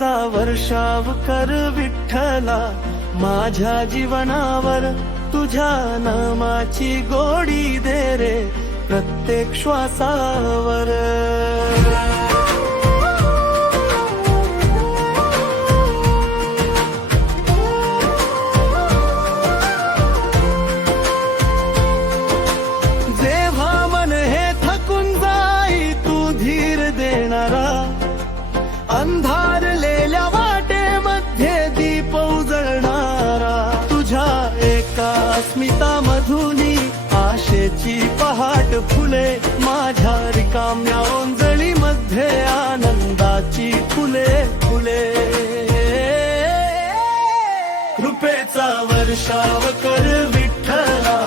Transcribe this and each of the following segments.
कृपेचा वर्षाव कर विठ्ठला माझ्या जीवनावर तुझ्या नामाची गोडी दे रे प्रत्येक श्वासावर जेव्हा मन हे थकून जाई तू धीर देणारा अंधारलेल्या वाटेमध्ये दीप उजळणारा तुझ्या एका अस्मितामधुनी आशेची पहाट फुले माझ्या रिकाम्या ओंजळीमध्ये आनंदाची फुले फुले कृपेचा वर्षाव कर विठ्ठला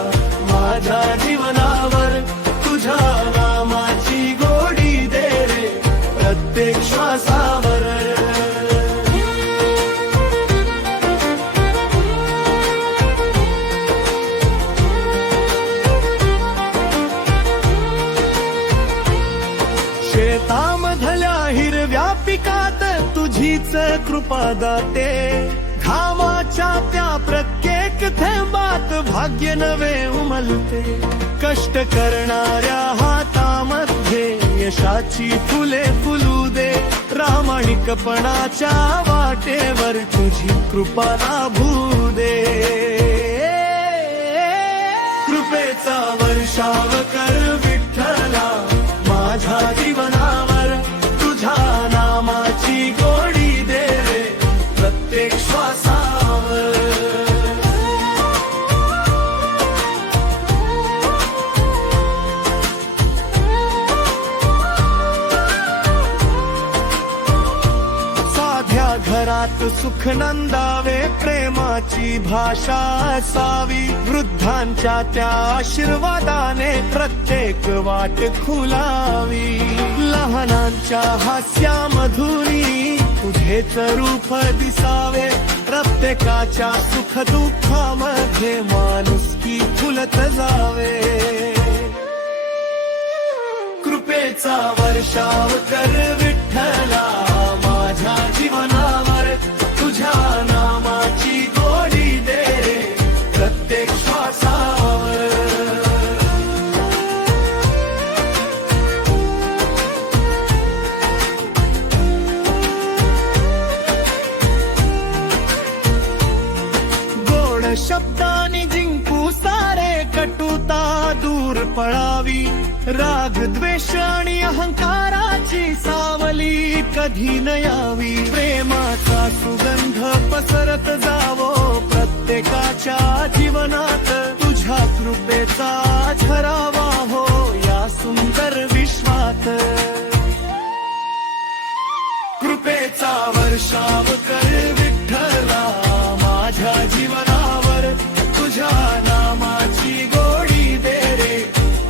माझ्या जीवनावर तुझ्या नामाची गोडी दे रे प्रत्येक श्वासावर शेतामधल्या हिरव्या पिकात तुझीच कृपा दाते घामाच्या त्या प्रत्येक थेंबात भाग्य नवे उमलते कष्ट करणाऱ्या हातामध्ये यशाची फुले फुलू दे प्रामाणिकपणाच्या वाटेवर तुझी कृपा लाभू दे कृपेचा वर्षाव कर विठ्ठला माझ्या जीवनावर तुझ्या नामाची गोडी दे रे प्रत्येक श्वासावर साध्या घरात सुख नंदावे प्रेमाची भाषा असावी वृद्धांच्या त्या आशीर्वादाने प्रत्येक वाट खुलावी लहानांच्या हास्यामधुरी तुझेच रूप दिसावे प्रत्येकाच्या सुख दुःखामध्ये माणुसकी फुलत जावे कृपेचा वर्षाव कर विठ्ठला माझ्या जीवनावर तुझ्या नामाची गोडी दे रे प्रत्येक श्वासावर गोड शब्दांनी जिंकू सारे कटुता दूर पळावी राग द्वेष आणि अहंकाराची सावली कधी न यावी प्रेमाचा सुगंध पसरत जावो प्रत्येकाच्या जीवनात तुझ्या कृपेचा झरावा हो या सुंदर विश्वात कृपेचा वर्षाव कर विठ्ठला माझ्या जीवनावर तुझ्या नामाची गोडी दे रे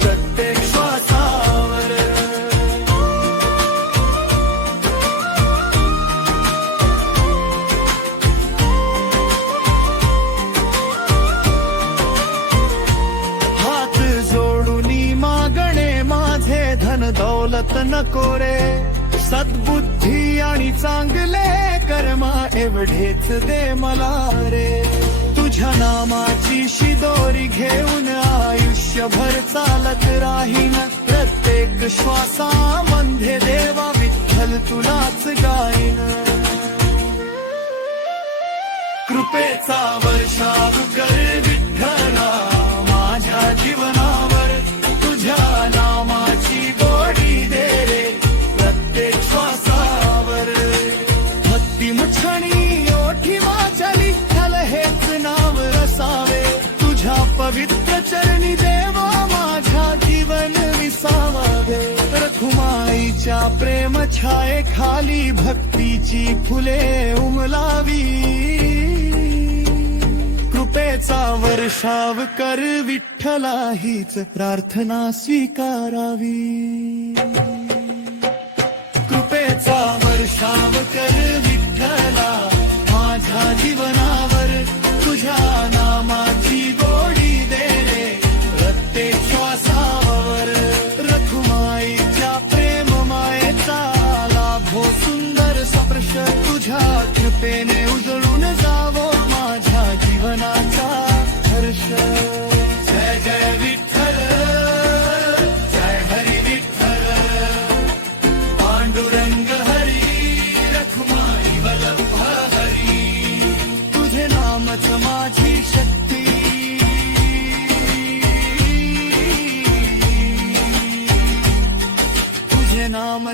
प्रत्येक श्वासावर हात जोडून मागणे माझे धन दौलत नको रे सद्बुद्धी आणि चांगले कर्म एवढेच दे मला रे तुझ्या नामाची शिदोरी घेऊन आयुष्यभर चालत राहीन प्रत्येक श्वासामध्ये देवा विठ्ठल तुलाच गाईन कृपेचा वर्षाव कर विठ्ठला माझ्या जीवनावर तुझ्या नामाची गोडी दे रे प्रत्येक श्वासावर भक्ती मुछणी ओठी वाचली विठ्ठल हेच नाव रसावे तुझ्या पवित्र चरणी देवा माझ्या जीवन विसावावे रखुमाईच्या प्रेम छाये खाली भक्तीची फुले उमलावी कृपेचा वर्षाव कर विठ्ठला हीच प्रार्थना स्वीकारावी कृपेचा वर्षाव कर विठ्ठला माझ्या जीवनावर तुझ्या नामाची गोडी दे रे प्रत्येक श्वासावर रखुमाईच्या प्रेम मायेचा लाभो सुंदर स्पर्श तुझ्या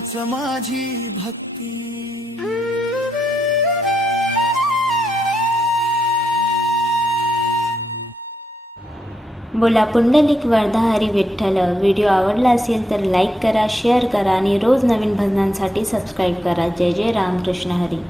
हीच माझी भक्ती. बोला पुंडलिक वरदा हरी विठ्ठल. व्हिडिओ आवडला असेल तर लाईक करा, शेअर करा आणि रोज नवीन भजनांसाठी सबस्क्राईब करा. जय जय रामकृष्ण हरी.